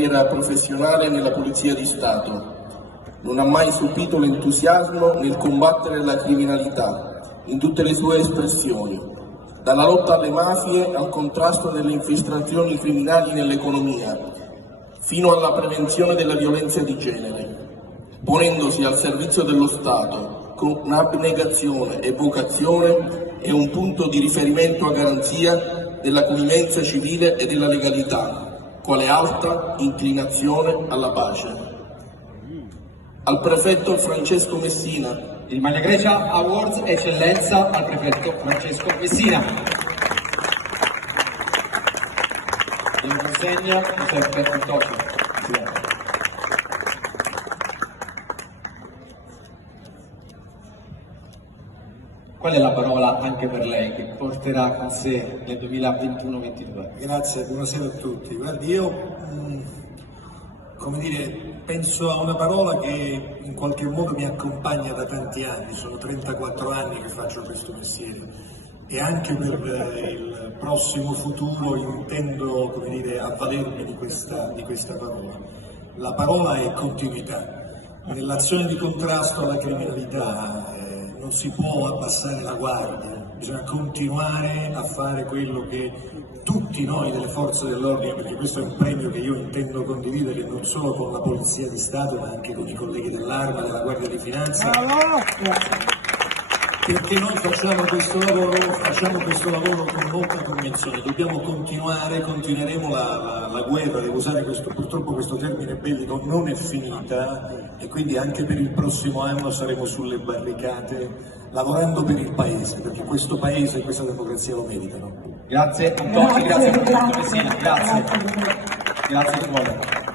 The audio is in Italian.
carriera professionale nella Polizia di Stato. Non ha mai sopito l'entusiasmo nel combattere la criminalità, in tutte le sue espressioni, dalla lotta alle mafie al contrasto delle infiltrazioni criminali nell'economia, fino alla prevenzione della violenza di genere, ponendosi al servizio dello Stato con abnegazione e vocazione è un punto di riferimento a garanzia della convivenza civile e della legalità, quale alta inclinazione alla pace. Al prefetto Francesco Messina. Il Magna Grecia Awards Eccellenza al prefetto Francesco Messina. In consegna Giuseppe Antocchi. Qual è la parola anche per lei che porterà con sé nel 2021-22? Grazie, buonasera a tutti. Guardi, io penso a una parola che in qualche modo mi accompagna da tanti anni, sono 34 anni che faccio questo mestiere e anche per il prossimo futuro intendo avvalermi di questa parola. La parola è continuità. Nell'azione di contrasto alla criminalità non si può abbassare la guardia, bisogna continuare a fare quello che tutti noi delle forze dell'ordine, perché questo è un premio che io intendo condividere non solo con la Polizia di Stato ma anche con i colleghi dell'Arma, della Guardia di Finanza, perché noi facciamo questo lavoro con molta convinzione, dobbiamo continueremo la guerra, devo usare purtroppo questo termine bellico, non è finita e quindi anche per il prossimo anno saremo sulle barricate lavorando per il Paese, perché questo Paese e questa democrazia lo meritano. Grazie Antocchi, grazie a Francesco Messina, grazie di cuore.